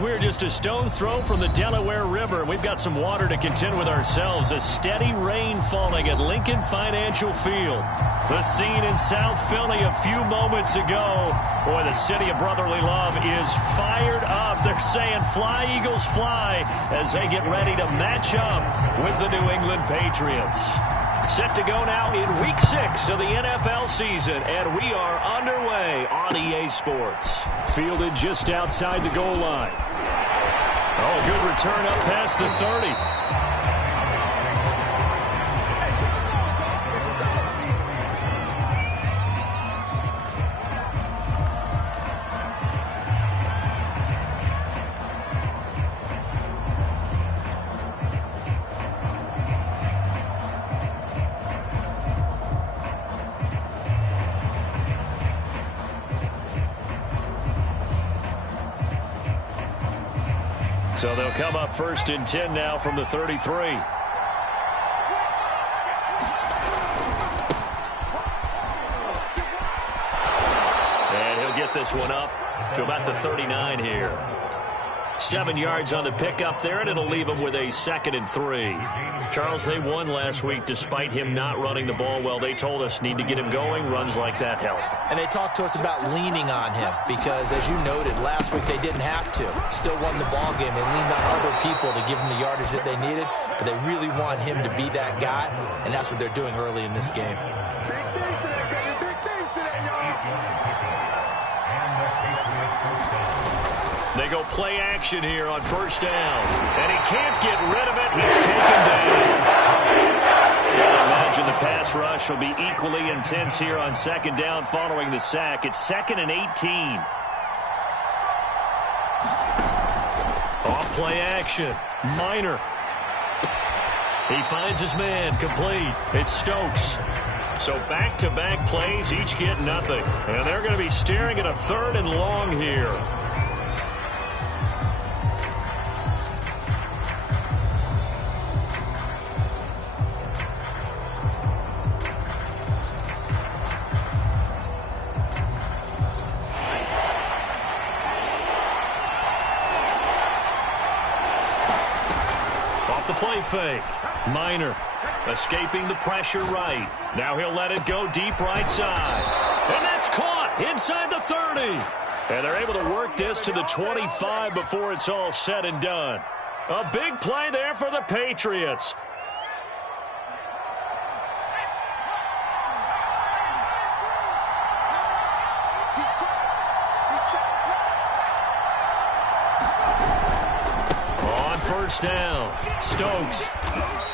We're just a stone's throw from the Delaware River. We've got some water to contend with ourselves. A steady rain falling at Lincoln Financial Field. The scene in South Philly a few moments ago. Boy, the city of brotherly love is fired up. They're saying fly, Eagles, fly, as they get ready to match up with the New England Patriots. Set to go now in Week 6 of the NFL season, and we are underway on EA Sports. Fielded just outside the goal line. Oh, good return up past the 30. So they'll come up 1st and 10 now from the 33. And he'll get this one up to about the 39 here. 7 yards on the pickup there, and it'll leave him with a 2nd and 3. Charles, they won last week despite him not running the ball well. They told us need to get him going. Runs like that help. And they talked to us about leaning on him because, as you noted, last week they didn't have to. Still won the ball game. They leaned on other people to give them the yardage that they needed, but they really want him to be that guy, and that's what they're doing early in this game. They go play action here on 1st down. And he can't get rid of it. He's taken down. I imagine the pass rush will be equally intense here on 2nd down following the sack. It's 2nd and 18. Off play action. Minor. He finds his man. Complete. It's Stokes. So back-to-back plays, each get nothing. And they're going to be staring at a 3rd and long here. Play fake. Minor escaping the pressure right. Now he'll let it go deep right side. And that's caught inside the 30. And they're able to work this to the 25 before it's all said and done. A big play there for the Patriots. On 1st down, Stokes.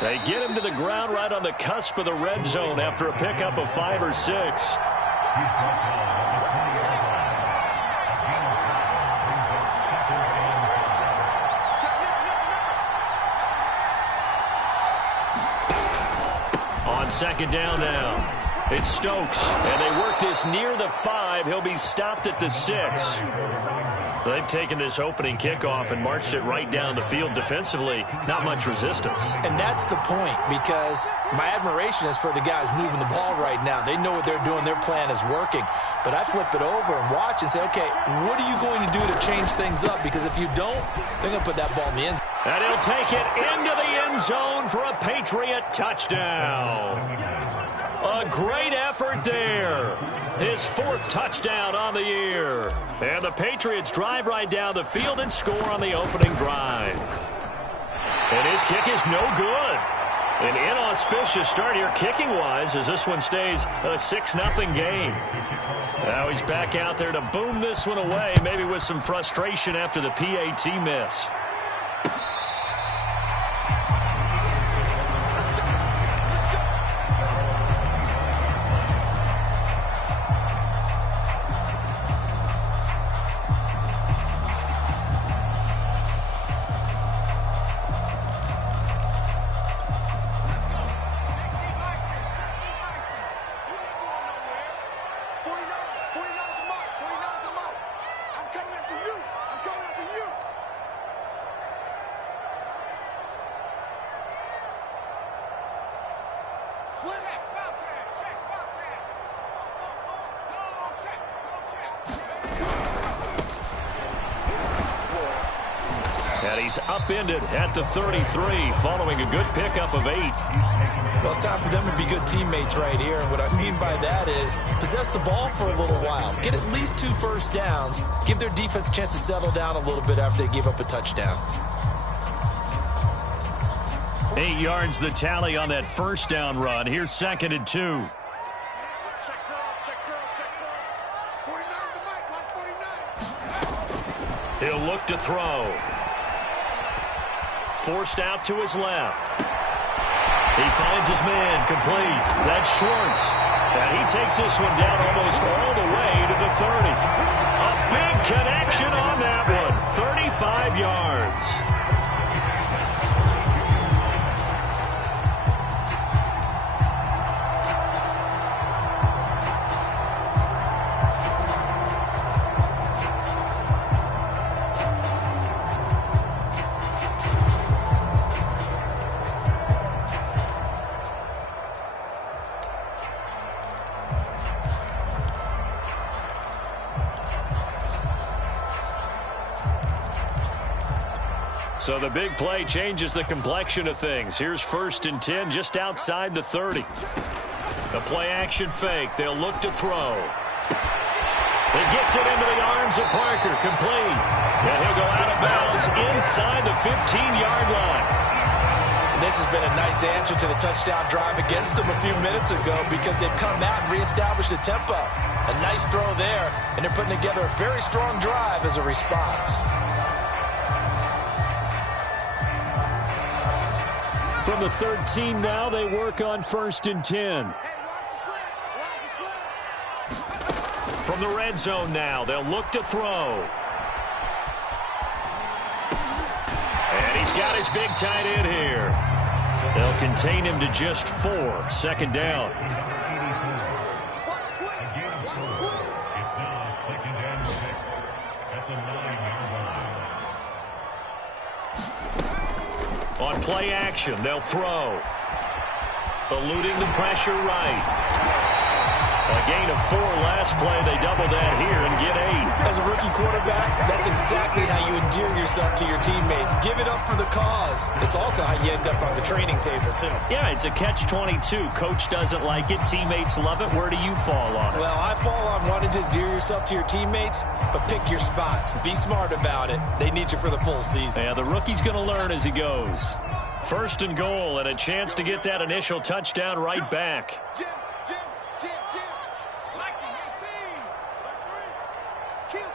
They get him to the ground right on the cusp of the red zone after a pickup of 5 or 6. On 2nd down now, it's Stokes, and they work this near the 5. He'll be stopped at the 6. They've taken this opening kickoff and marched it right down the field defensively. Not much resistance. And that's the point, because my admiration is for the guys moving the ball right now. They know what they're doing. Their plan is working. But I flip it over and watch and say, okay, what are you going to do to change things up? Because if you don't, they're going to put that ball in the end. And he'll take it into the end zone for a Patriot touchdown. A great effort there. His 4th touchdown on the year. And the Patriots drive right down the field and score on the opening drive. And his kick is no good. An inauspicious start here kicking-wise as this one stays a 6-0 game. Now he's back out there to boom this one away, maybe with some frustration after the PAT miss. And he's upended at the 33 following a good pickup of 8. Well, it's time for them to be good teammates right here. And what I mean by that is possess the ball for a little while. Get at least 2 first downs. Give their defense a chance to settle down a little bit after they give up a touchdown. 8 yards the tally on that first down run. Here's 2nd and 2. Check girls, check girls, check girls. 49 to Mike, 149. He'll look to throw. Forced out to his left. He finds his man complete. That's Schwartz. And he takes this one down almost all the way to the 30. A big connection on that one. 35 yards. So the big play changes the complexion of things. Here's 1st and 10 just outside the 30. The play action fake. They'll look to throw. He gets it into the arms of Parker. Complete. And he'll go out of bounds inside the 15-yard line. And this has been a nice answer to the touchdown drive against them a few minutes ago because they've come out and reestablished the tempo. A nice throw there, and they're putting together a very strong drive as a response. From the 13 now, they work on 1st and 10. From the red zone now, they'll look to throw. And he's got his big tight end here. They'll contain him to just 4. 2nd down. On play action, they'll throw. Eluding the pressure right. A gain of 4 last play. They double that here and get 8. As a rookie quarterback, that's exactly how you endear yourself to your teammates. Give it up for the cause. It's also how you end up on the training table, too. Yeah, it's a catch-22. Coach doesn't like it. Teammates love it. Where do you fall on it? Well, I fall on wanting to endear yourself to your teammates, but pick your spots. Be smart about it. They need you for the full season. Yeah, the rookie's going to learn as he goes. 1st and goal and a chance to get that initial touchdown right back. Jim. Mikey, 18. Kill.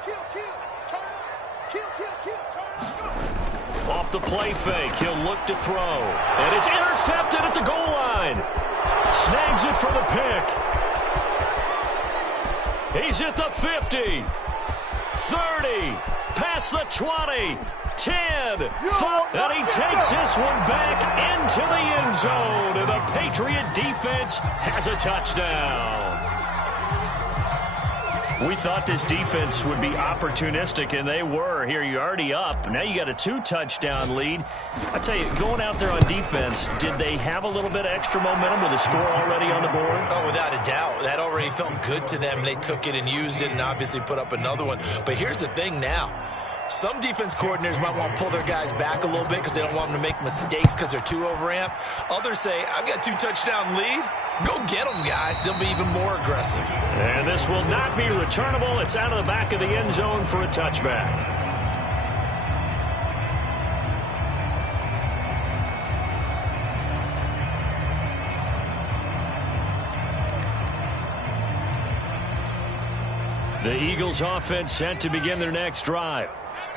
Turn up. Kill. Turn up. Off the play fake, he'll look to throw. And it's intercepted at the goal line. Snags it for the pick. He's at the 50. 30. Past the 20. 10, 5, and he takes this one back into the end zone, and the Patriot defense has a touchdown. We thought this defense would be opportunistic, and they were. Here, you're already up. Now you got a 2-touchdown lead. I tell you, going out there on defense, did they have a little bit of extra momentum with a score already on the board? Oh, without a doubt. That already felt good to them. They took it and used it and obviously put up another one. But here's the thing now. Some defense coordinators might want to pull their guys back a little bit because they don't want them to make mistakes because they're too overamped. Others say, I've got 2-touchdown lead. Go get them, guys. They'll be even more aggressive. And this will not be returnable. It's out of the back of the end zone for a touchback. The Eagles offense set to begin their next drive.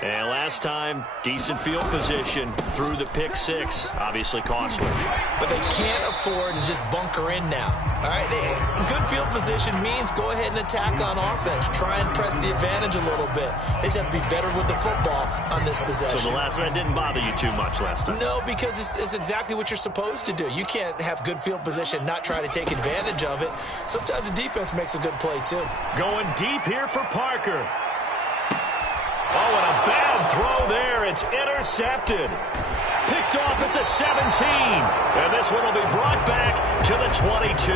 And last time, decent field position through the pick 6. Obviously costly. But they can't afford to just bunker in now. All right, good field position means go ahead and attack on offense. Try and press the advantage a little bit. They just have to be better with the football on this possession. So the last one didn't bother you too much last time? No, because it's exactly what you're supposed to do. You can't have good field position, not try to take advantage of it. Sometimes the defense makes a good play, too. Going deep here for Parker. Oh, and a bad throw there. It's intercepted. Picked off at the 17. And this one will be brought back to the 22.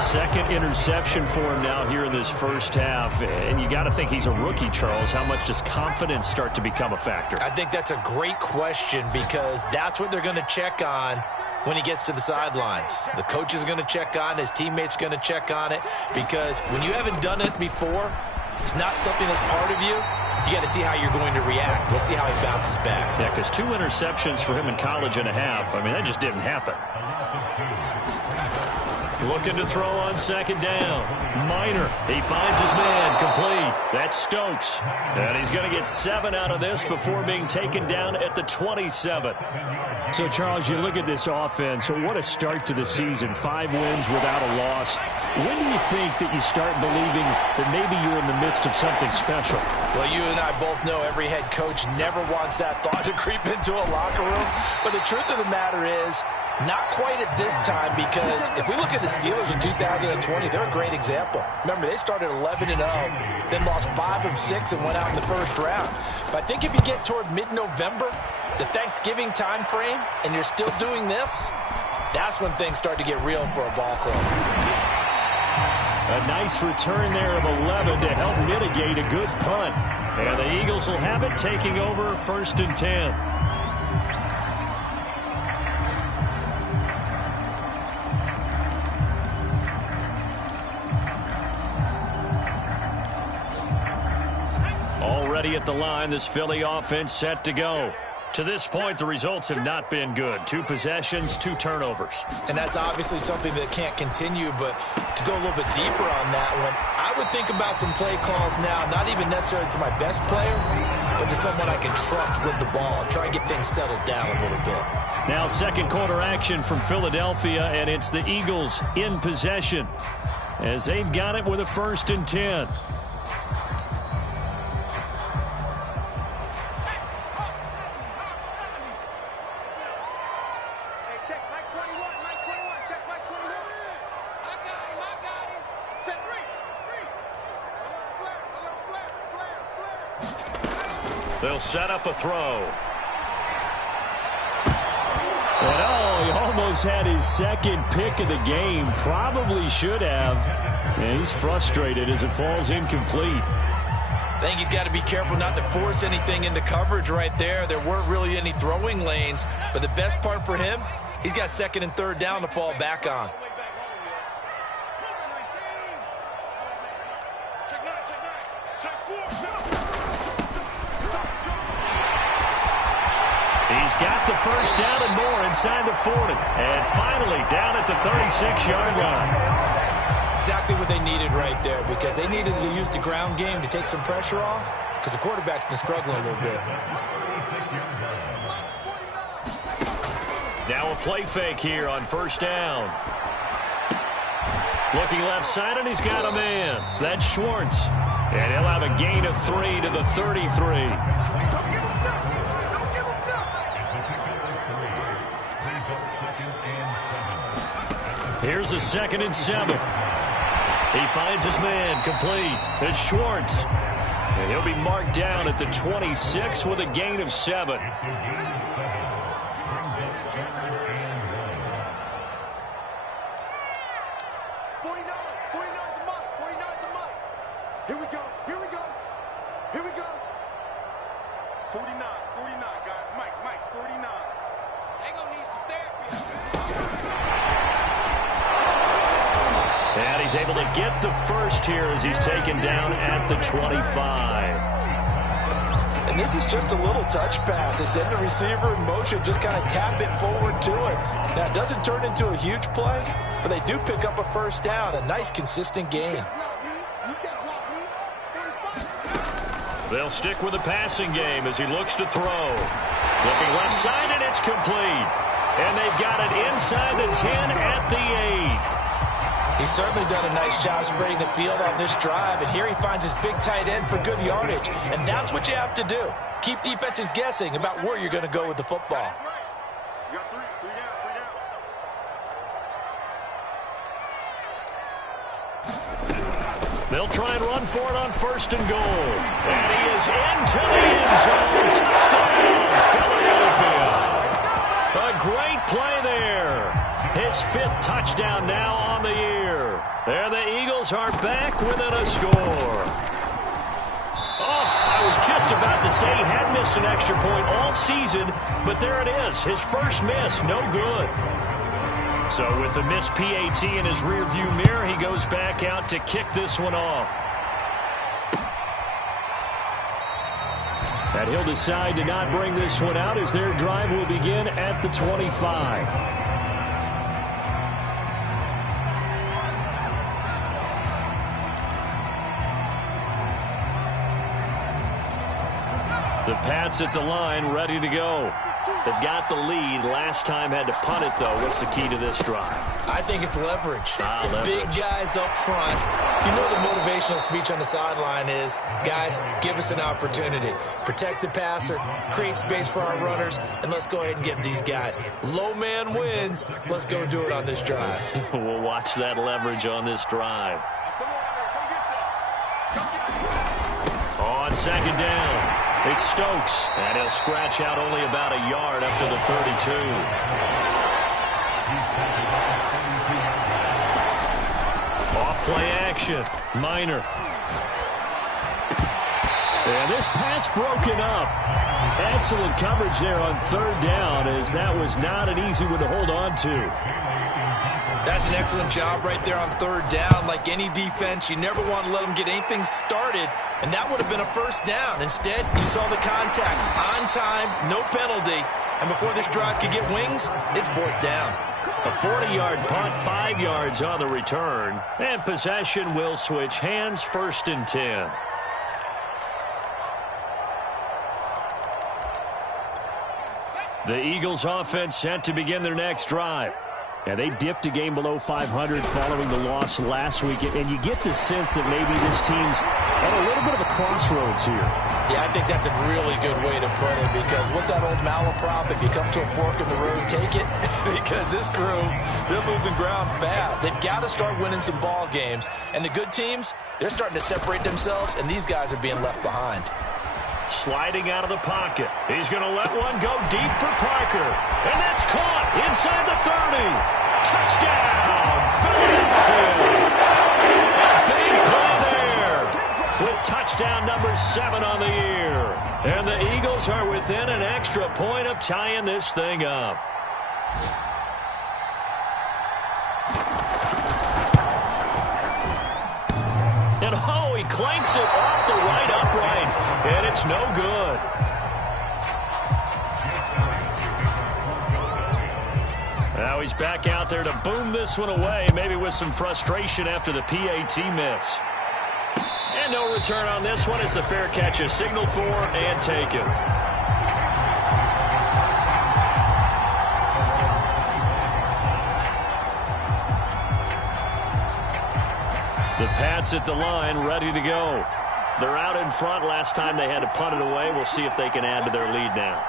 Second interception for him now here in this first half. And you got to think he's a rookie, Charles. How much does confidence start to become a factor? I think that's a great question because that's what they're going to check on when he gets to the sidelines. The coach is going to check on it. His teammates are going to check on it because when you haven't done it before, it's not something that's part of you. You got to see how you're going to react. Let's see how he bounces back. Yeah, because 2 interceptions for him in college and a half. I mean, that just didn't happen. Looking to throw on second down. Minor. He finds his man. Complete. That's Stokes. And he's going to get 7 out of this before being taken down at the 27. So, Charles, you look at this offense. What a start to the season. 5 wins without a loss. When do you think that you start believing that maybe you're in the midst of something special? Well, you and I both know every head coach never wants that thought to creep into a locker room. But the truth of the matter is, not quite at this time, because if we look at the Steelers in 2020, they're a great example. Remember, they started 11-0, then lost 5 of 6 and went out in the first round. But I think if you get toward mid-November, the Thanksgiving time frame, and you're still doing this, that's when things start to get real for a ball club. A nice return there of 11 to help mitigate a good punt. And the Eagles will have it, taking over 1st and 10. Already at the line, this Philly offense set to go. To this point, the results have not been good. 2 possessions, 2 turnovers. And that's obviously something that can't continue, but to go a little bit deeper on that one, I would think about some play calls now, not even necessarily to my best player, but to someone I can trust with the ball. Try and get things settled down a little bit. Now second quarter action from Philadelphia, and it's the Eagles in possession as they've got it with a 1st and 10. They'll set up a throw. And he almost had his second pick of the game. Probably should have. And he's frustrated as it falls incomplete. I think he's got to be careful not to force anything into coverage right there. There weren't really any throwing lanes. But the best part for him, he's got 2nd and 3rd down to fall back on. He's got the 1st down and more inside the 40. And finally down at the 36-yard line. Exactly what they needed right there, because they needed to use the ground game to take some pressure off, because the quarterback's been struggling a little bit. Now a play fake here on 1st down. Looking left side, and he's got a man. That's Schwartz. And he'll have a gain of 3 to the 33. Here's a 2nd and 7. He finds his man, complete. It's Schwartz. And he'll be marked down at the 26 with a gain of 7. 49, guys. Mike, 49. They gonna need some therapy. And he's able to get the first here as he's taken down at the 25. And this is just a little touch pass. They send the receiver in motion, just kind of tap it forward to him. Now, it doesn't turn into a huge play, but they do pick up a first down, a nice, consistent gain. They'll stick with the passing game as he looks to throw. Looking left side, and it's complete. And they've got it inside the 10 at the 8. He's certainly done a nice job spreading the field on this drive, and here he finds his big tight end for good yardage. And that's what you have to do. Keep defenses guessing about where you're going to go with the football. You got three down. They'll try and run for it on 1st and goal. And he is into the end zone. Touchdown, Philadelphia. A great play there. His 5th touchdown now on the year. And the Eagles are back within a score. Oh, I was just about to say he had missed an extra point all season, but there it is. His first miss, no good. So with the missed PAT in his rearview mirror, he goes back out to kick this one off. And he'll decide to not bring this one out as their drive will begin at the 25. The Pats at the line, ready to go. They've got the lead. Last time had to punt it, though. What's the key to this drive? I think it's leverage. Leverage. Big guys up front. You know the motivational speech on the sideline is, guys, give us an opportunity. Protect the passer, create space for our runners, and let's go ahead and get these guys. Low man wins. Let's go do it on this drive. We'll watch that leverage on this drive. On second down. It's Stokes, and he'll scratch out only about a yard up to the 32. Off play action, Minor. And this pass broken up. Excellent coverage there on third down, as that was not an easy one to hold on to. That's an excellent job right there on third down. Like any defense, you never want to let them get anything started, and that would have been a first down. Instead, you saw the contact on time, no penalty, and before this drive could get wings, it's fourth down. A 40-yard punt, 5 yards on the return, and possession will switch hands, 1st and 10. The Eagles offense set to begin their next drive. And they dipped a game below 500 following the loss last week. And you get the sense that maybe this team's at a little bit of a crossroads here. Yeah, I think that's a really good way to put it, because what's that old malaprop? If you come to a fork in the road, take it. Because this crew, they're losing ground fast. They've got to start winning some ball games. And the good teams, they're starting to separate themselves, and these guys are being left behind. Sliding out of the pocket. He's going to let one go deep for Parker. And that's caught inside the 30. Touchdown, Philadelphia. Big play there with touchdown number 7 on the year. And the Eagles are within an extra point of tying this thing up. And oh, he clanks it off the right upright. And it's no good. Now he's back out there to boom this one away, maybe with some frustration after the PAT miss. And no return on this one. It's a fair catch, a signal for and taken. The Pats at the line, ready to go. They're out in front. Last time they had to punt it away. We'll see if they can add to their lead now.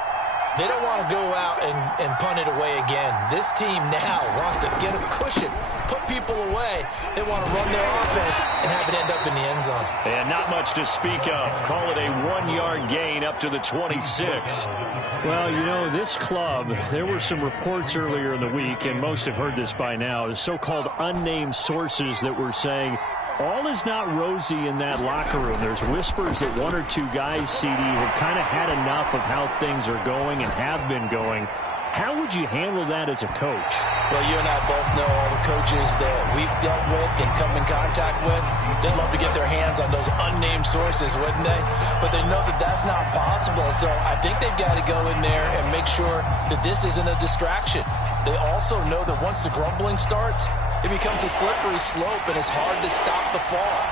They don't want to go out and punt it away again. This team now wants to get a cushion, put people away. They want to run their offense and have it end up in the end zone. And not much to speak of. Call it a 1-yard gain up to the 26. Well, you know, this club, there were some reports earlier in the week, and most have heard this by now, the so-called unnamed sources that were saying all is not rosy in that locker room. There's whispers that 1 or 2 guys, CD, have kind of had enough of how things are going and have been going. How would you handle that as a coach? Well, you and I both know all the coaches that we've dealt with and come in contact with. They'd love to get their hands on those unnamed sources, wouldn't they? But they know that that's not possible. So I think they've got to go in there and make sure that this isn't a distraction. They also know that once the grumbling starts, it becomes a slippery slope, and it's hard to stop the fall.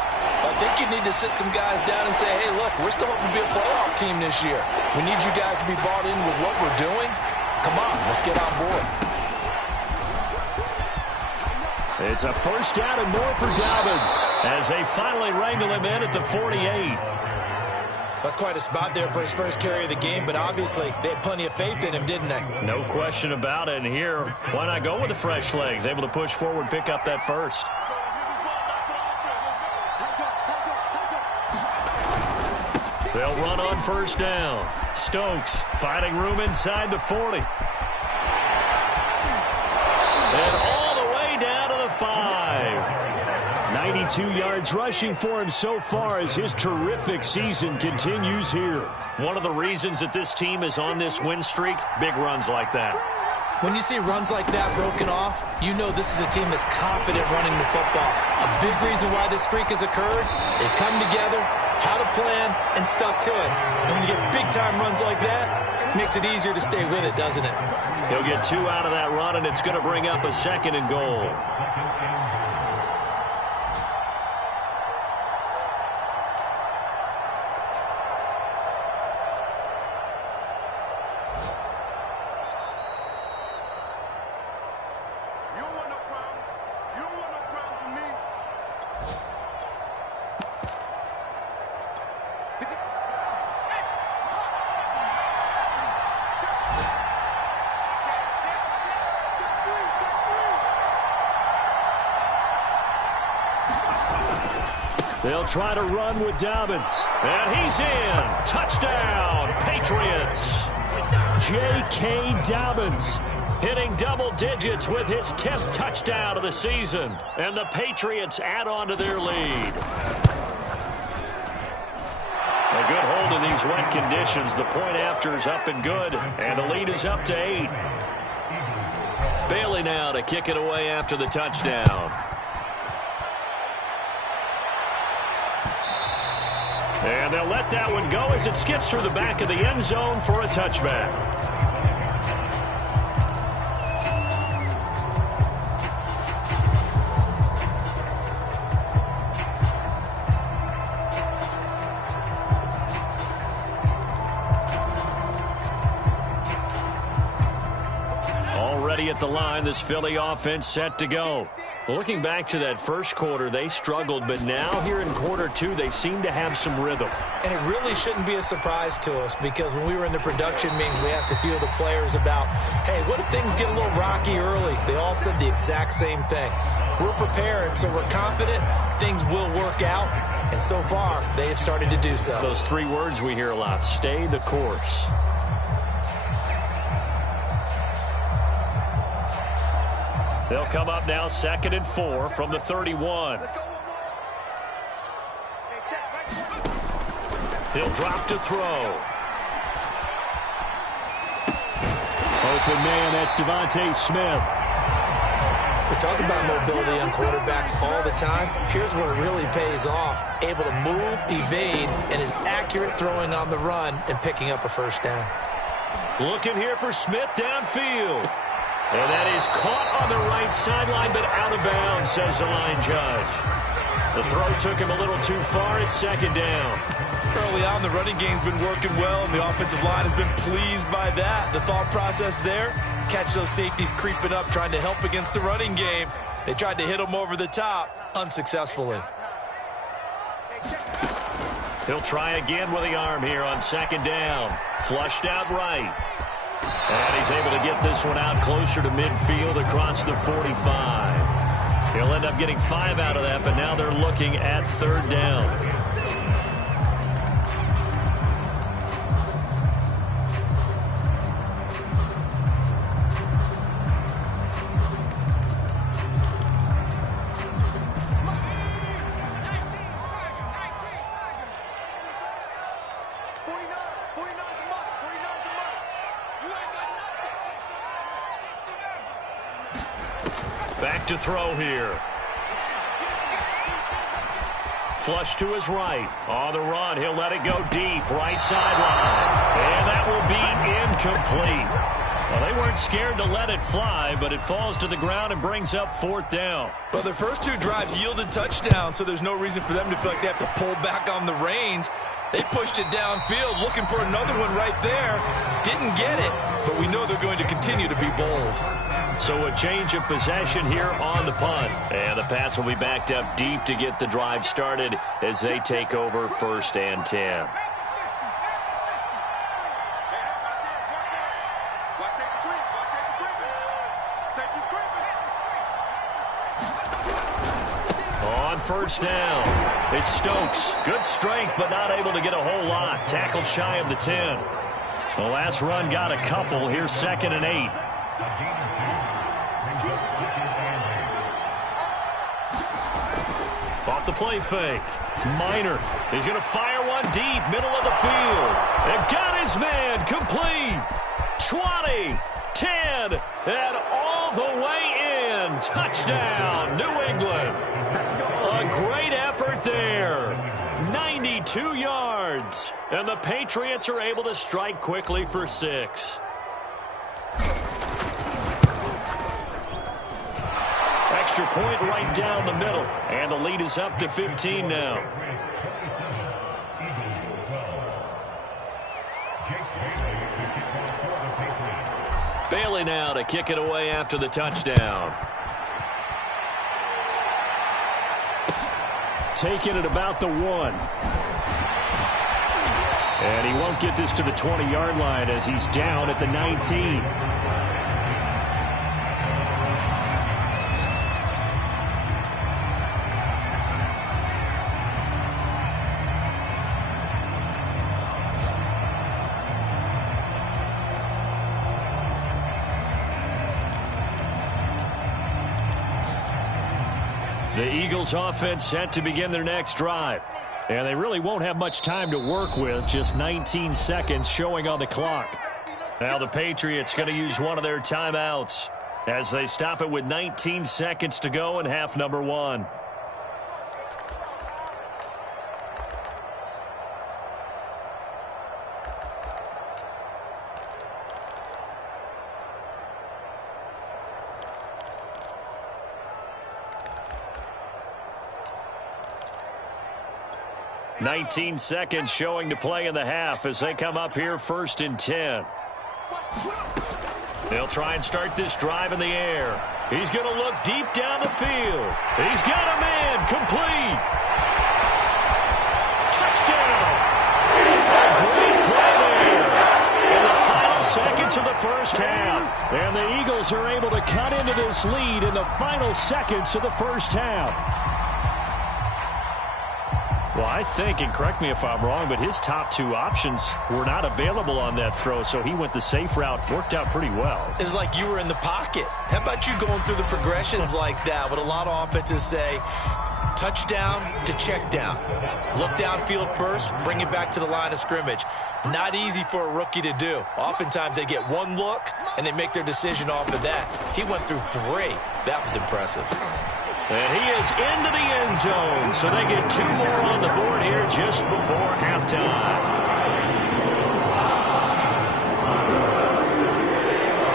I think you need to sit some guys down and say, hey, look, we're still hoping to be a playoff team this year. We need you guys to be bought in with what we're doing. Come on, let's get on board. It's a first down and more for Dobbins as they finally wrangle him in at the 48. That's quite a spot there for his first carry of the game, but obviously they had plenty of faith in him, didn't they? No question about it. And here, why not go with the fresh legs? Able to push forward, pick up that first. They'll run on first down. Stokes finding room inside the 40. And all the way down to the 5. 92 yards rushing for him so far as his terrific season continues here. One of the reasons that this team is on this win streak, big runs like that. When you see runs like that broken off, you know this is a team that's confident running the football. A big reason why this streak has occurred, they've come together, had a plan, and stuck to it. And when you get big-time runs like that, it makes it easier to stay with it, doesn't it? He'll get 2 out of that run, and it's going to bring up a 2nd and goal. They'll try to run with Dobbins. And he's in. Touchdown, Patriots. J.K. Dobbins hitting double digits with his 10th touchdown of the season. And the Patriots add on to their lead. A good hold in these wet conditions. The point after is up and good. And the lead is up to 8. Bailey now to kick it away after the touchdown. And they'll let that one go as it skips through the back of the end zone for a touchback. Already at the line, this Philly offense set to go. Looking back to that first quarter, they struggled, but now here in quarter 2, they seem to have some rhythm. And it really shouldn't be a surprise to us because when we were in the production meetings, we asked a few of the players about, hey, what if things get a little rocky early? They all said the exact same thing. We're prepared, so we're confident things will work out, and so far, they have started to do so. Those 3 words we hear a lot, stay the course. They'll come up now 2nd and 4 from the 31. He'll drop to throw. Open man, that's Devontae Smith. We talk about mobility on quarterbacks all the time. Here's where it really pays off. Able to move, evade, and is accurate throwing on the run and picking up a first down. Looking here for Smith downfield. And that is caught on the right sideline, but out of bounds, says the line judge. The throw took him a little too far. It's 2nd down. Early on, the running game's been working well, and the offensive line has been pleased by that. The thought process there, catch those safeties creeping up, trying to help against the running game. They tried to hit them over the top, unsuccessfully. He'll try again with the arm here on 2nd down. Flushed out right. And he's able to get this one out closer to midfield across the 45. He'll end up getting 5 out of that, but now they're looking at 3rd down. Back to throw here. Flush to his right. On the run, he'll let it go deep. Right sideline. And that will be incomplete. Well, they weren't scared to let it fly, but it falls to the ground and brings up 4th down. Well, their first 2 drives yielded touchdowns, so there's no reason for them to feel like they have to pull back on the reins. They pushed it downfield, looking for another one right there. Didn't get it, but we know they're going to continue to be bold. So a change of possession here on the punt. And the Pats will be backed up deep to get the drive started as they take over 1st and 10. On 1st down, it's Stokes. Good strength, but not able to get a whole lot. Tackled shy of the 10. The last run got a couple. Here's 2nd and 8. the play fake. Minor. He's going to fire one deep, middle of the field. And got his man complete. 20, 10, and all the way in. Touchdown, New England. A great effort there. 92 yards. And the Patriots are able to strike quickly for 6. Extra point right down the middle. And the lead is up to 15 now. Bailey now to kick it away after the touchdown. Taking it about the 1. And he won't get this to the 20-yard line as he's down at the 19. The Eagles offense set to begin their next drive. And they really won't have much time to work with, just 19 seconds showing on the clock. Now the Patriots going to use one of their timeouts as they stop it with 19 seconds to go in half number 1. Nineteen seconds showing to play in the half as they come up here 1st and 10. They'll try and start this drive in the air. He's going to look deep down the field. He's got a man complete. Touchdown. A great play there in the final seconds of the first half. And the Eagles are able to cut into this lead in the final seconds of the first half. Well, I think, and correct me if I'm wrong, but his top 2 options were not available on that throw, so he went the safe route. Worked out pretty well. It was like you were in the pocket. How about you going through the progressions like that? What a lot of offenses say, touchdown to check down. Look downfield first, bring it back to the line of scrimmage. Not easy for a rookie to do. Oftentimes they get one look, and they make their decision off of that. He went through 3. That was impressive. And he is into the end zone, so they get 2 more on the board here just before halftime.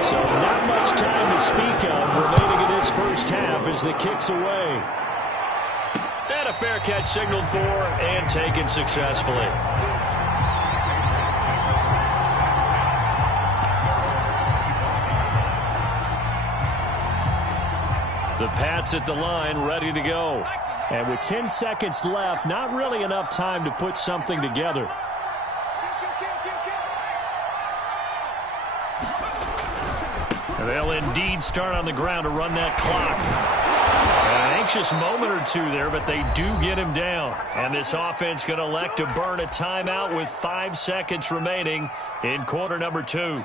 So not much time to speak of remaining in this first half as the kick's away. And a fair catch signaled for and taken successfully. The Pats at the line, ready to go. And with 10 seconds left, not really enough time to put something together. And they'll indeed start on the ground to run that clock. An anxious moment or 2 there, but they do get him down. And this offense going to elect to burn a timeout with 5 seconds remaining in quarter number 2.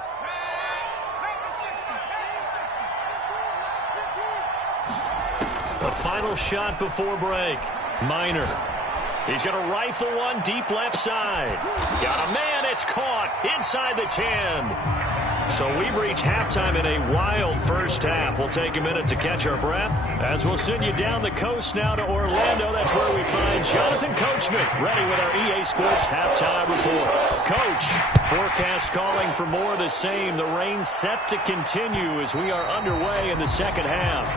A final shot before break. Minor. He's going to rifle one deep left side. Got a man. It's caught inside the 10. So we've reached halftime in a wild first half. We'll take a minute to catch our breath as we'll send you down the coast now to Orlando. That's where we find Jonathan Coachman ready with our EA Sports halftime report. Coach, forecast calling for more of the same. The rain set to continue as we are underway in the second half.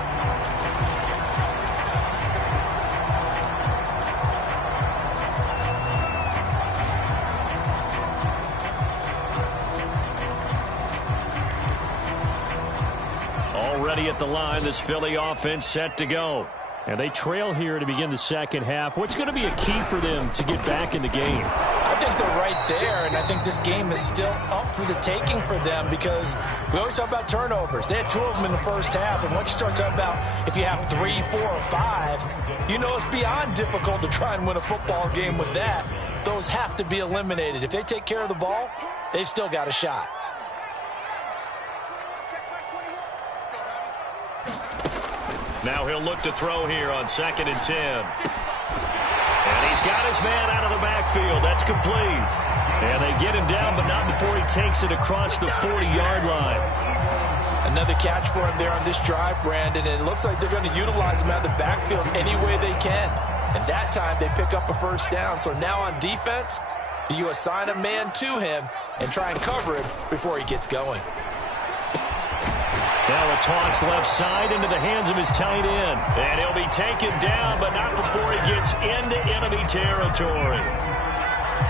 Already at the line, this Philly offense set to go. And they trail here to begin the second half. What's going to be a key for them to get back in the game? I think they're right there, and I think this game is still up for the taking for them because we always talk about turnovers. They had 2 of them in the first half, and once you start talking about if you have 3, 4, or 5, you know it's beyond difficult to try and win a football game with that. Those have to be eliminated. If they take care of the ball, they've still got a shot. Now he'll look to throw here on 2nd and 10. And he's got his man out of the backfield. That's complete. And they get him down, but not before he takes it across the 40-yard line. Another catch for him there on this drive, Brandon, and it looks like they're going to utilize him out of the backfield any way they can. And that time they pick up a first down. So now on defense, do you assign a man to him and try and cover him before he gets going? Now a toss left side into the hands of his tight end. And he'll be taken down, but not before he gets into enemy territory.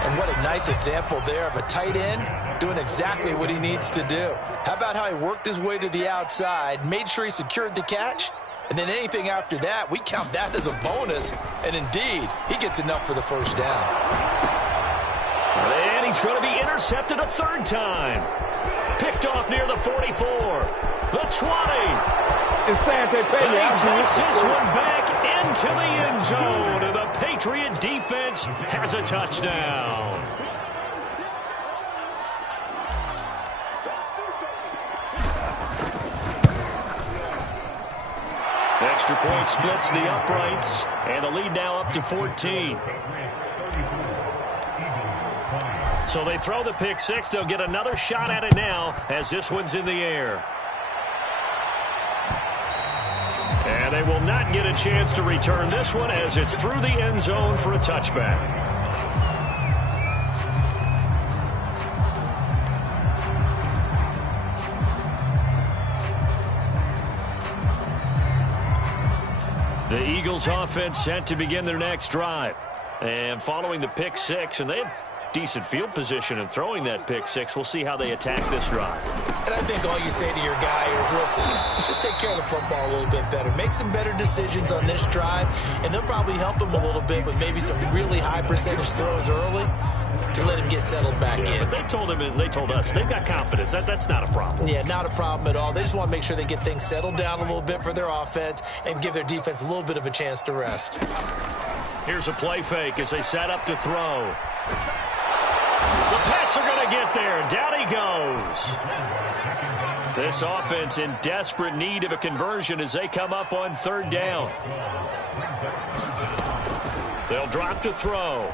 And what a nice example there of a tight end doing exactly what he needs to do. How about how he worked his way to the outside, made sure he secured the catch, and then anything after that, we count that as a bonus. And indeed, he gets enough for the first down. And he's going to be intercepted a third time. Picked off near the 44, the 20. It's Sante Pena. And he takes this one back into the end zone. And the Patriot defense has a touchdown. Extra point splits the uprights, and the lead now up to 14. So they throw the pick six. They'll get another shot at it now as this one's in the air. And they will not get a chance to return this one as it's through the end zone for a touchback. The Eagles offense set to begin their next drive. And following the pick six, and they have decent field position in throwing that pick six. We'll see how they attack this drive. And I think all you say to your guy is, listen, let's just take care of the football a little bit better. Make some better decisions on this drive, and they'll probably help him a little bit with maybe some really high percentage throws early to let him get settled back in. But they told him, and they told us, they've got confidence. That's not a problem. Yeah, not a problem at all. They just want to make sure they get things settled down a little bit for their offense and give their defense a little bit of a chance to rest. Here's a play fake as they set up to throw. The Pats are going to get there. Down he goes. This offense in desperate need of a conversion as they come up on third down. They'll drop to throw.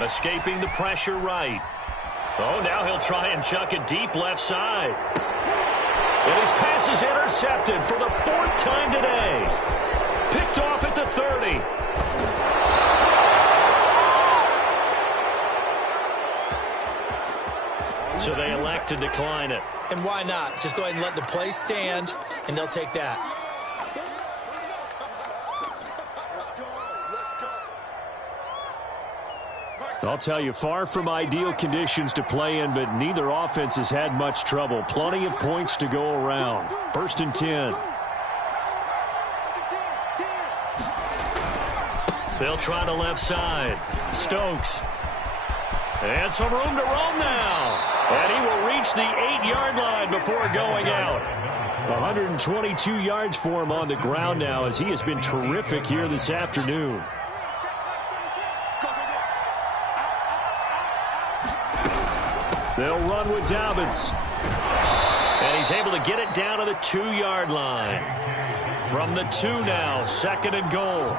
Escaping the pressure right. Oh, now he'll try and chuck it deep left side. And his pass is intercepted for the fourth time today. Picked off at the 30. So they elect to decline it. And why not? Just go ahead and let the play stand, and they'll take that. I'll tell you, far from ideal conditions to play in, but neither offense has had much trouble. Plenty of points to go around. First and 10. They'll try the left side. Stokes. And some room to roam now. And he will reach the 8-yard line before going out. 122 yards for him on the ground now as he has been terrific here this afternoon. They'll run with Dobbins. And he's able to get it down to the 2-yard line. From the 2 now, second and goal.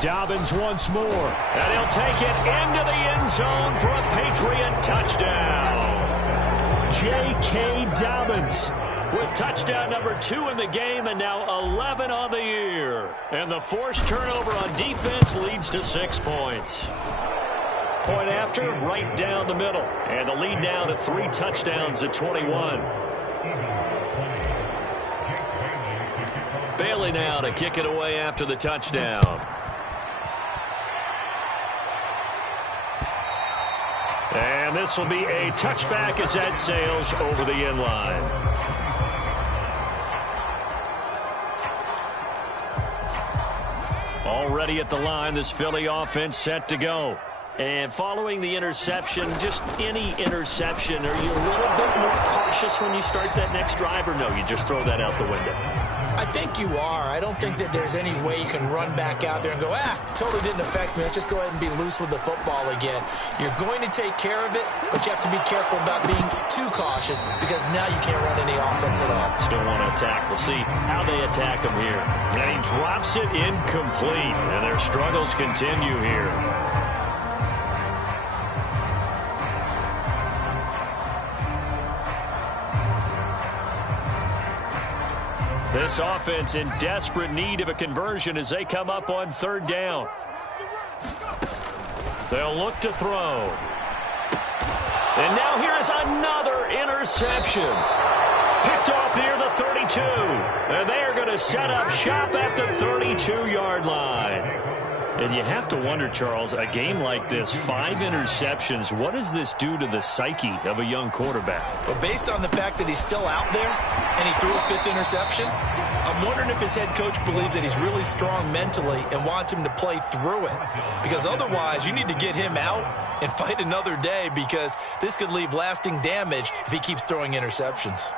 Dobbins once more. And he'll take it into the end zone for a Patriot touchdown. J.K. Dobbins with touchdown number 2 in the game and now 11 on the year. And the forced turnover on defense leads to 6 points. Point after, right down the middle. And the lead now to 3 touchdowns at 21. Bailey now to kick it away after the touchdown. And this will be a touchback as that sails over the end line. Already at the line, this Philly offense set to go. And following the interception, just any interception, are you a little bit more cautious when you start that next drive, or no, you just throw that out the window? I think you are. I don't think that there's any way you can run back out there and go, totally didn't affect me. Let's just go ahead and be loose with the football again. You're going to take care of it, but you have to be careful about being too cautious because now you can't run any offense at all. Still want to attack. We'll see how they attack him here. And he drops it incomplete, and their struggles continue here. This offense in desperate need of a conversion as they come up on third down. They'll look to throw. And now here's another interception. Picked off near the 32. And they are going to set up shop at the 32-yard line. And you have to wonder, Charles, a game like this, 5 interceptions, what does this do to the psyche of a young quarterback? Well, based on the fact that he's still out there and he threw a 5th interception, I'm wondering if his head coach believes that he's really strong mentally and wants him to play through it. Because otherwise, you need to get him out and fight another day because this could leave lasting damage if he keeps throwing interceptions.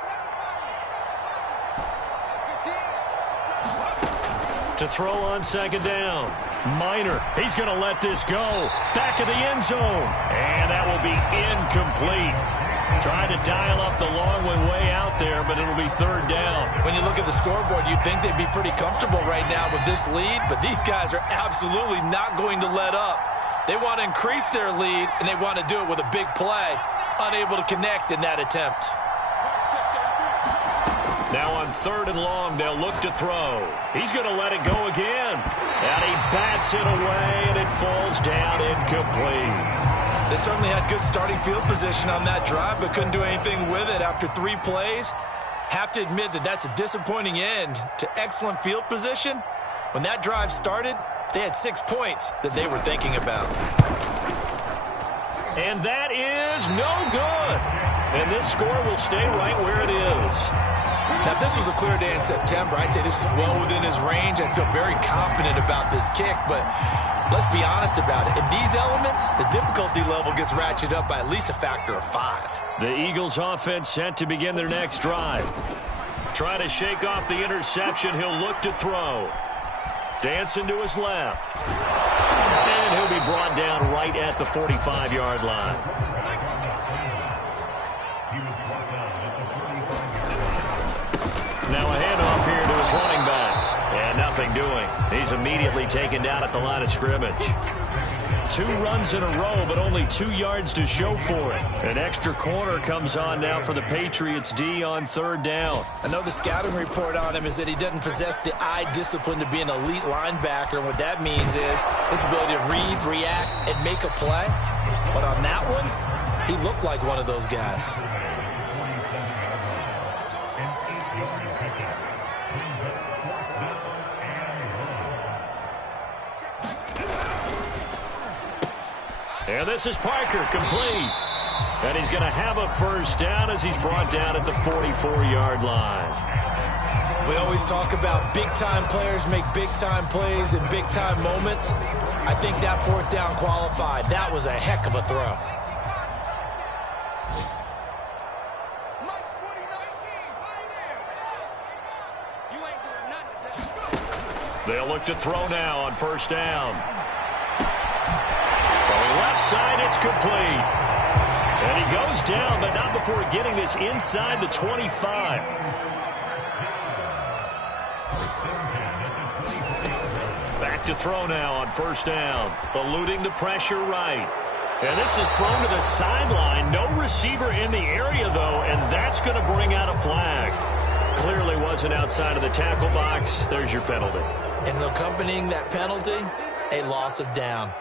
To throw on second down. Minor, he's going to let this go. Back of the end zone. And that will be incomplete. Trying to dial up the long one way out there, but it'll be third down. When you look at the scoreboard, you'd think they'd be pretty comfortable right now with this lead, but these guys are absolutely not going to let up. They want to increase their lead, and they want to do it with a big play. Unable to connect in that attempt. Now on third and long, they'll look to throw. He's going to let it go again. And he bats it away, and it falls down incomplete. They certainly had good starting field position on that drive, but couldn't do anything with it after 3 plays. Have to admit that that's a disappointing end to excellent field position. When that drive started, they had 6 points that they were thinking about. And that is no good. And this score will stay right where it is. Now, if this was a clear day in September, I'd say this is well within his range. I'd feel very confident about this kick, but let's be honest about it. In these elements, the difficulty level gets ratcheted up by at least a factor of 5. The Eagles offense set to begin their next drive. Trying to shake off the interception, he'll look to throw. Dancing to his left. And he'll be brought down right at the 45-yard line. Now a handoff here to his running back. And nothing doing. He's immediately taken down at the line of scrimmage. 2 runs in a row, but only 2 yards to show for it. An extra corner comes on now for the Patriots D on third down. I know the scouting report on him is that he doesn't possess the eye discipline to be an elite linebacker. And what that means is his ability to read, react, and make a play. But on that one, he looked like one of those guys. And this is Parker, complete. And he's going to have a first down as he's brought down at the 44-yard line. We always talk about big-time players make big-time plays in big-time moments. I think that 4th down qualified. That was a heck of a throw. They'll look to throw now on first down. Left side, it's complete. And he goes down, but not before getting this inside the 25. Back to throw now on first down. Eluding the pressure right. And this is thrown to the sideline. No receiver in the area, though, and that's going to bring out a flag. Clearly wasn't outside of the tackle box. There's your penalty. And accompanying that penalty, a loss of down.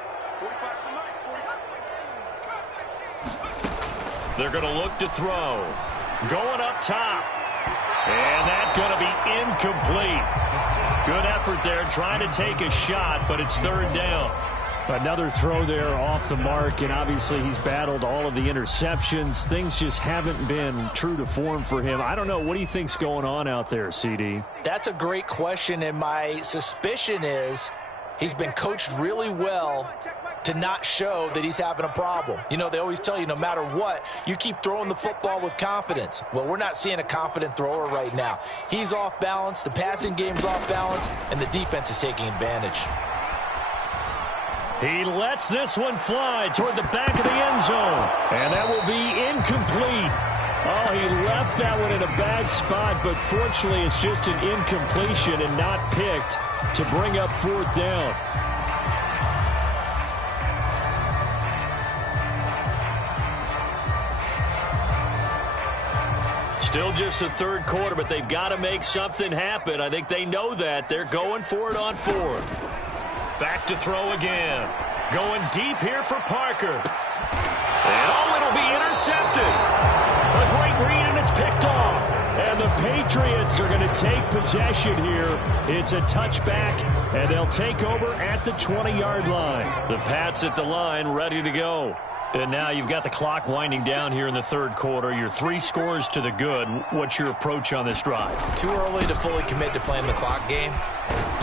They're going to look to throw. Going up top. And that's going to be incomplete. Good effort there trying to take a shot, but it's third down. Another throw there off the mark, and obviously he's battled all of the interceptions. Things just haven't been true to form for him. I don't know. What do you think's going on out there, CD? That's a great question, and my suspicion is He's been coached really well to not show that he's having a problem. You know, they always tell you no matter what, you keep throwing the football with confidence. Well, we're not seeing a confident thrower right now. He's off balance, the passing game's off balance, and the defense is taking advantage. He lets this one fly toward the back of the end zone. And that will be incomplete. Oh, he left that one in a bad spot, but fortunately it's just an incompletion and not picked to bring up fourth down. Still just the third quarter, but they've got to make something happen. I think they know that. They're going for it on fourth. Back to throw again. Going deep here for Parker. And oh, it'll be intercepted. A great read, and it's picked off. And the Patriots are going to take possession here. It's a touchback, and they'll take over at the 20-yard line. The Pats at the line, ready to go. And now you've got the clock winding down here in the third quarter. You're 3 scores to the good. What's your approach on this drive? Too early to fully commit to playing the clock game.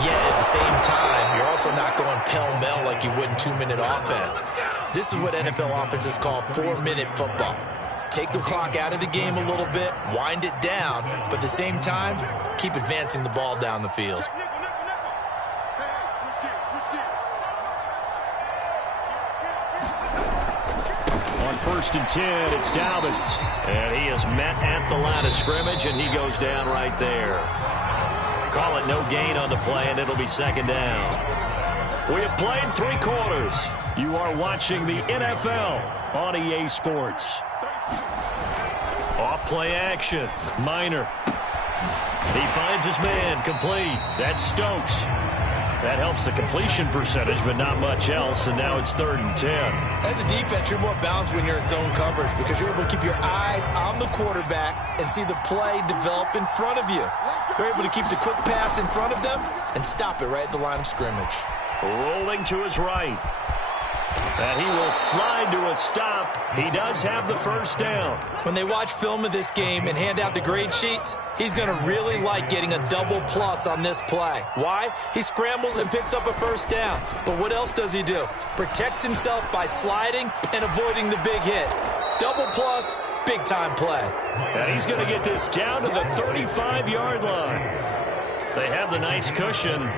Yet at the same time, you're also not going pell-mell like you would in 2-minute offense. This is what NFL offenses call 4-minute football. Take the clock out of the game a little bit, wind it down, but at the same time, keep advancing the ball down the field. On 1st and 10, it's Dobbins. And he is met at the line of scrimmage, and he goes down right there. Call it no gain on the play, and it'll be second down. We have played 3 quarters. You are watching the NFL on EA Sports. Off play action. Minor. He finds his man. Complete. That's Stokes. That helps the completion percentage, but not much else, and now it's 3rd and 10. As a defense, you're more balanced when you're in zone coverage because you're able to keep your eyes on the quarterback and see the play develop in front of you. You're able to keep the quick pass in front of them and stop it right at the line of scrimmage. Rolling to his right. And he will slide to a stop. He does have the first down. When they watch film of this game and hand out the grade sheets, he's going to really like getting a double plus on this play. Why? He scrambles and picks up a first down. But what else does he do? Protects himself by sliding and avoiding the big hit. Double plus, big time play. And he's going to get this down to the 35-yard line. They have the nice cushion.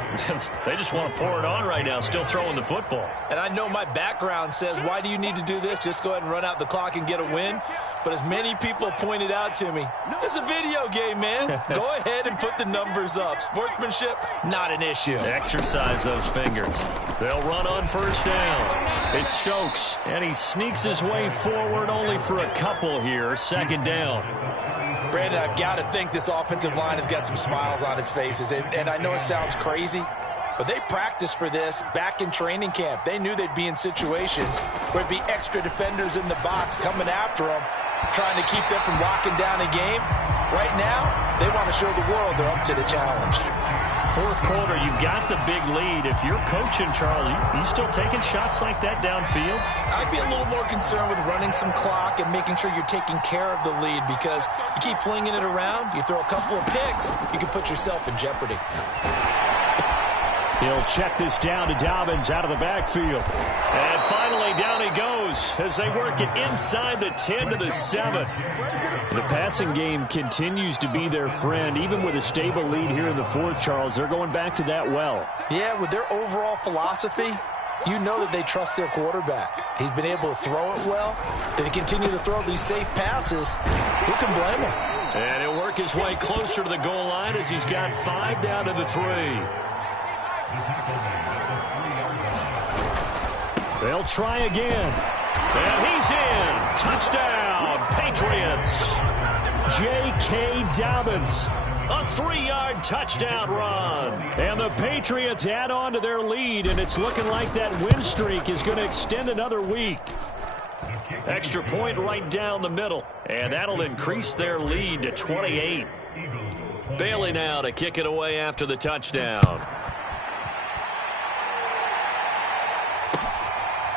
They just want to pour it on right now, still throwing the football. And I know my background says, why do you need to do this? Just go ahead and run out the clock and get a win. But as many people pointed out to me, this is a video game, man. Go ahead and put the numbers up. Sportsmanship, not an issue. Exercise those fingers. They'll run on first down. It's Stokes, and he sneaks his way forward only for a couple here. Second down. Brandon, I've got to think this offensive line has got some smiles on its faces. And I know it sounds crazy, but they practiced for this back in training camp. They knew they'd be in situations where it'd be extra defenders in the box coming after them, trying to keep them from locking down a game. Right now, they want to show the world they're up to the challenge. Fourth quarter, you've got the big lead. If you're coaching, Charles, you still taking shots like that downfield? I'd be a little more concerned with running some clock and making sure you're taking care of the lead because you keep flinging it around, you throw a couple of picks, you can put yourself in jeopardy. He'll check this down to Dobbins out of the backfield. And finally, down he goes as they work it inside the 10 to the 7. The passing game continues to be their friend. Even with a stable lead here in the fourth, Charles, they're going back to that well. Yeah, with their overall philosophy, you know that they trust their quarterback. He's been able to throw it well. They continue to throw these safe passes. Who can blame him? And he'll work his way closer to the goal line as he's got 5 down to the 3. They'll try again. And he's in. Touchdown, Patriots. J.K. Dobbins. A 3-yard touchdown run. And the Patriots add on to their lead, and it's looking like that win streak is going to extend another week. Extra point right down the middle, and that'll increase their lead to 28. Bailey now to kick it away after the touchdown.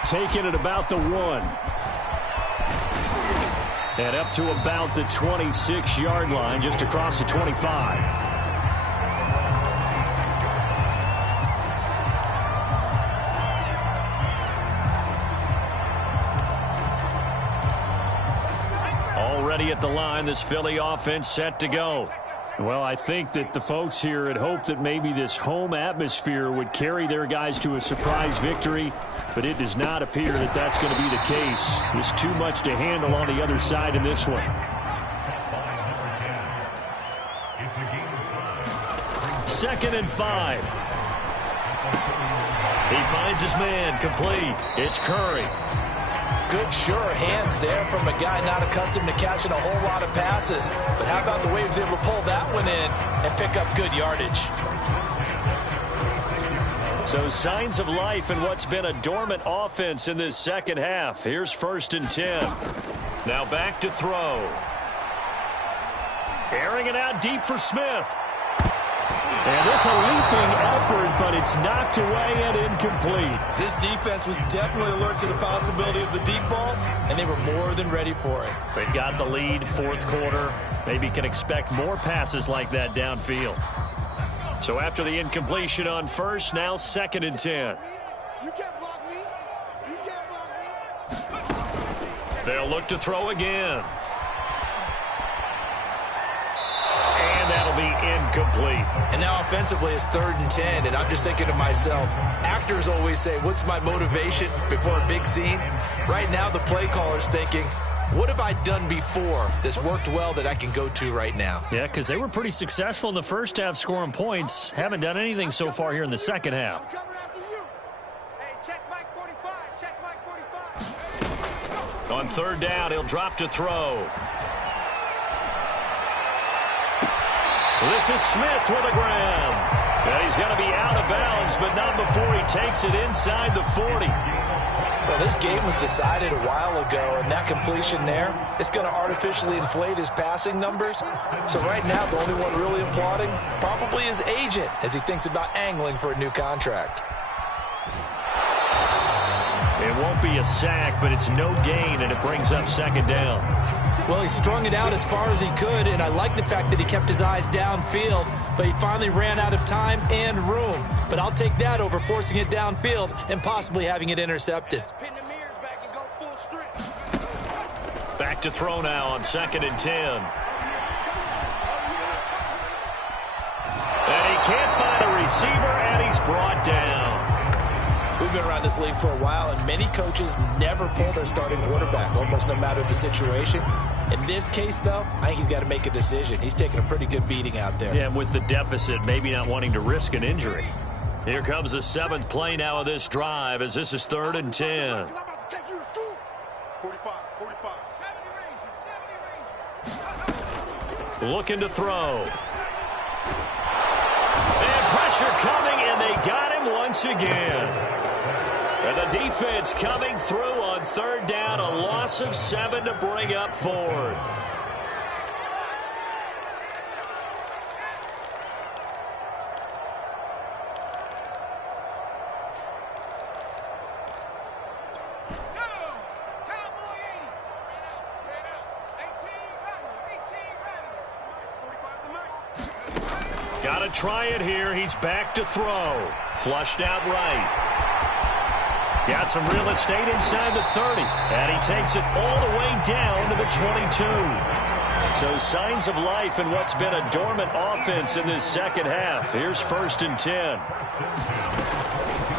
Taking it about the 1. And up to about the 26-yard line, just across the 25. ready at the line. This Philly offense set to go. Well, I think that the folks here had hoped that maybe this home atmosphere would carry their guys to a surprise victory, but it does not appear that that's going to be the case. There's too much to handle on the other side in this one. 2nd and 5. He finds his man complete. It's Curry. Good, sure hands there from a guy not accustomed to catching a whole lot of passes. But how about the way he was able to pull that one in and pick up good yardage? So signs of life in what's been a dormant offense in this second half. Here's 1st and 10. Now back to throw. Airing it out deep for Smith. And this a leaping effort, but it's knocked away and incomplete. This defense was definitely alert to the possibility of the deep ball, and they were more than ready for it. They've got the lead, 4th quarter. Maybe can expect more passes like that downfield. So after the incompletion on 1st, now 2nd and 10. You can't block me. You can't block me. They'll look to throw again. And that'll be incomplete. And now offensively it's 3rd and 10, and I'm just thinking to myself, actors always say, what's my motivation before a big scene? Right now the play caller's thinking, what have I done before that's worked well that I can go to right now? Yeah, because they were pretty successful in the first half scoring points. Haven't done anything so far here in the second half. I'm coming after you. Hey, check Mike 45. Check Mike 45. On 3rd down, he'll drop to throw. This is Smith with a grab. And he's going to be out of bounds, but not before he takes it inside the 40. Well, this game was decided a while ago, and that completion there, it's going to artificially inflate his passing numbers. So right now, the only one really applauding probably his agent as he thinks about angling for a new contract. It won't be a sack, but it's no gain, and it brings up 2nd down. Well, he strung it out as far as he could, and I like the fact that he kept his eyes downfield, but he finally ran out of time and room. But I'll take that over forcing it downfield and possibly having it intercepted. Pin the mirrors back and go full strength. Back to throw now on 2nd and 10. And he can't find a receiver, and he's brought down. We've been around this league for a while, and many coaches never pull their starting quarterback, almost no matter the situation. In this case, though, I think he's got to make a decision. He's taking a pretty good beating out there. Yeah, and with the deficit, maybe not wanting to risk an injury. Here comes the 7th play now of this drive as this is 3rd and 10. I'm about to take you to school. 45, 45. 70 range. Looking to throw. And pressure coming, and they got him once again. And the defense coming through on 3rd down, a loss of 7 to bring up 4th. Got to try it here. He's back to throw. Flushed out right. Got some real estate inside the 30. And he takes it all the way down to the 22. So signs of life in what's been a dormant offense in this second half. Here's 1st and 10.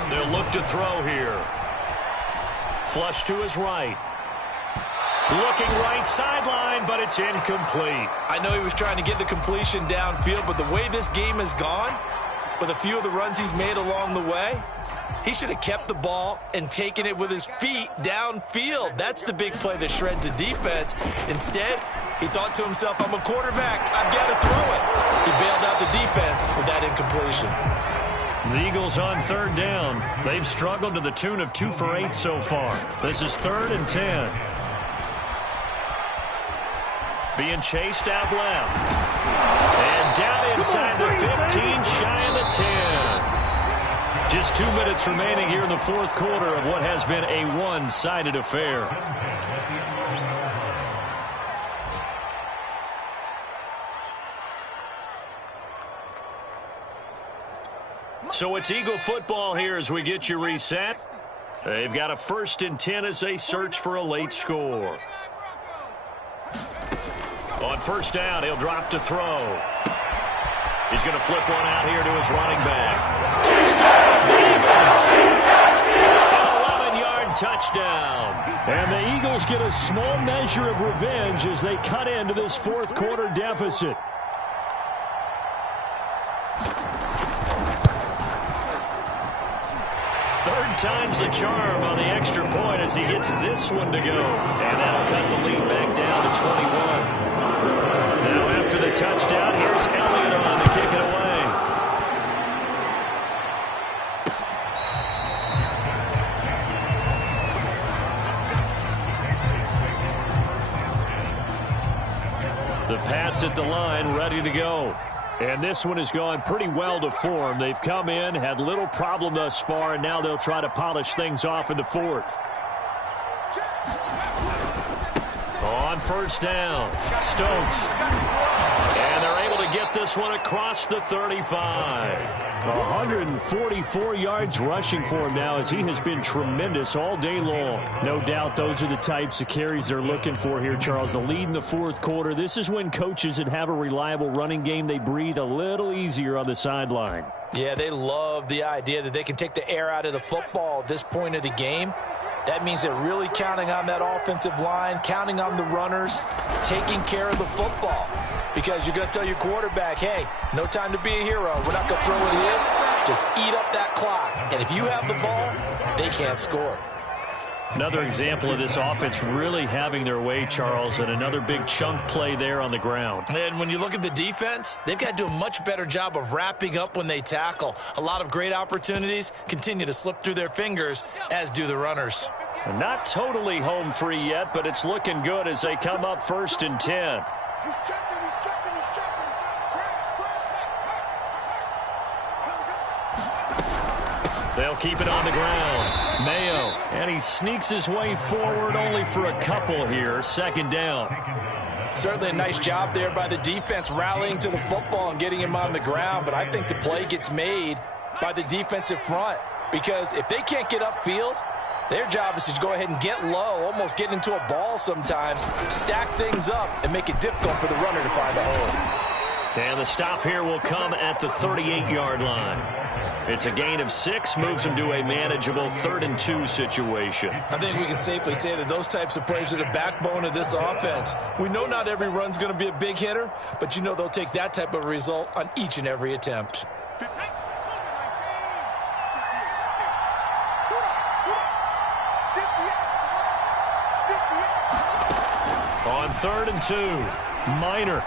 They'll look to throw here. Flush to his right. Looking right sideline, but it's incomplete. I know he was trying to get the completion downfield, but the way this game has gone, with a few of the runs he's made along the way, he should have kept the ball and taken it with his feet downfield. That's the big play that shreds a defense. Instead, he thought to himself, I'm a quarterback. I've got to throw it. He bailed out the defense with that incompletion. The Eagles on 3rd down. They've struggled to the tune of 2 for 8 so far. This is 3rd and 10. Being chased out left. And down inside the 15, shy of the 10. Just 2 minutes remaining here in the 4th quarter of what has been a one-sided affair. So it's Eagle football here as we get you reset. They've got a 1st and 10 as they search for a late score. On first down, he'll drop to throw. He's going to flip one out here to his running back. Touchdown, Eagles! An 11-yard touchdown. And the Eagles get a small measure of revenge as they cut into this fourth quarter deficit. Third time's the charm on the extra point as he gets this one to go. And that'll cut the lead back down to 21. Now after the touchdown, here's Elliott on to kick it away. The Pats at the line, ready to go. And this one has gone pretty well to form. They've come in, had little problem thus far, and now they'll try to polish things off in the fourth. On first down, Stokes. And they're able to get this one across the 35. 144 yards rushing for him now as he has been tremendous all day long. No doubt those are the types of carries they're looking for here, Charles. The lead in the fourth quarter. This is when coaches that have a reliable running game, they breathe a little easier on the sideline. Yeah, they love the idea that they can take the air out of the football at this point of the game. That means they're really counting on that offensive line, counting on the runners, taking care of the football. Because you're going to tell your quarterback, hey, no time to be a hero. We're not going to throw it here. Just eat up that clock. And if you have the ball, they can't score. Another example of this offense really having their way, Charles, and another big chunk play there on the ground. And when you look at the defense, they've got to do a much better job of wrapping up when they tackle. A lot of great opportunities continue to slip through their fingers, as do the runners. Not totally home free yet, but it's looking good as they come up 1st and 10. He's checking. They'll keep it on the ground. Mayo, and he sneaks his way forward only for a couple here. 2nd down. Certainly a nice job there by the defense rallying to the football and getting him on the ground, but I think the play gets made by the defensive front because if they can't get upfield, their job is to go ahead and get low, almost get into a ball sometimes, stack things up, and make it difficult for the runner to find a hole. And the stop here will come at the 38-yard line. It's a gain of 6, moves them to a manageable 3rd and 2 situation. I think we can safely say that those types of plays are the backbone of this offense. We know not every run's going to be a big hitter, but you know they'll take that type of result on each and every attempt. On 3rd and 2, Minor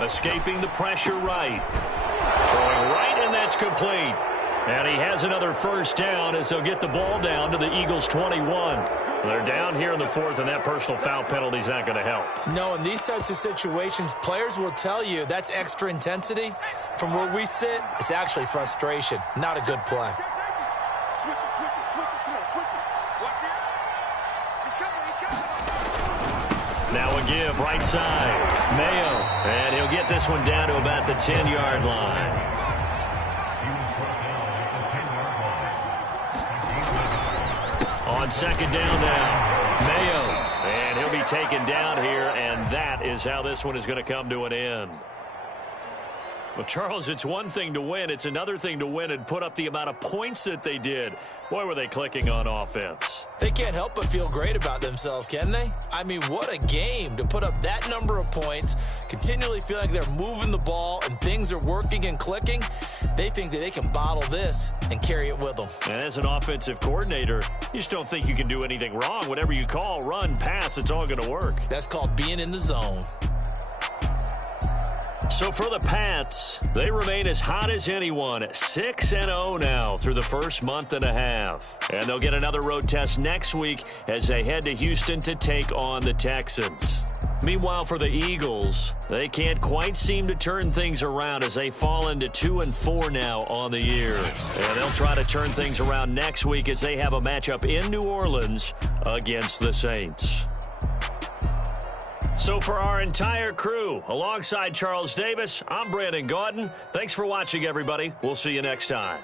escaping the pressure right. Throwing right, and that's complete. And he has another 1st down as they'll get the ball down to the Eagles' 21. They're down here in the 4th, and that personal foul penalty is not going to help. No, in these types of situations, players will tell you that's extra intensity. From where we sit, it's actually frustration, not a good play. Switch it. Come on, switch it. Watch it. He's coming. Now a give, right side. Mayo, and he'll get this one down to about the 10-yard line. On 2nd down now, Mayo, and he'll be taken down here, and that is how this one is going to come to an end. Well, Charles, it's one thing to win. It's another thing to win and put up the amount of points that they did. Boy, were they clicking on offense. They can't help but feel great about themselves, can they? I mean, what a game to put up that number of points, continually feel like they're moving the ball and things are working and clicking. They think that they can bottle this and carry it with them. And as an offensive coordinator, you just don't think you can do anything wrong. Whatever you call, run, pass, it's all going to work. That's called being in the zone. So for the Pats, they remain as hot as anyone, 6-0 now through the first month and a half. And they'll get another road test next week as they head to Houston to take on the Texans. Meanwhile, for the Eagles, they can't quite seem to turn things around as they fall into 2-4 now on the year. And they'll try to turn things around next week as they have a matchup in New Orleans against the Saints. So for our entire crew, alongside Charles Davis, I'm Brandon Gaudin. Thanks for watching, everybody. We'll see you next time.